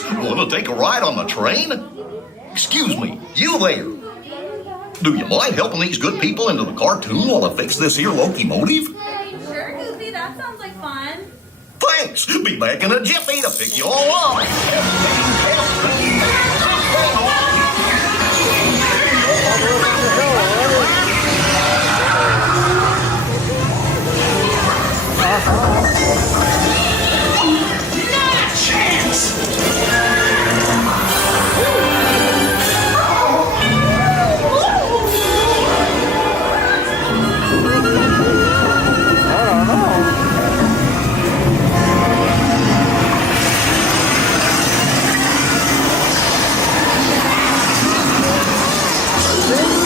Thanks. Want to take a ride on the train? Excuse me, you there. Do you mind helping these good people into the cartoon while I fix this here locomotive? Sure, Goofy. That sounds like fun. Thanks. Be back in a jiffy to pick you all up.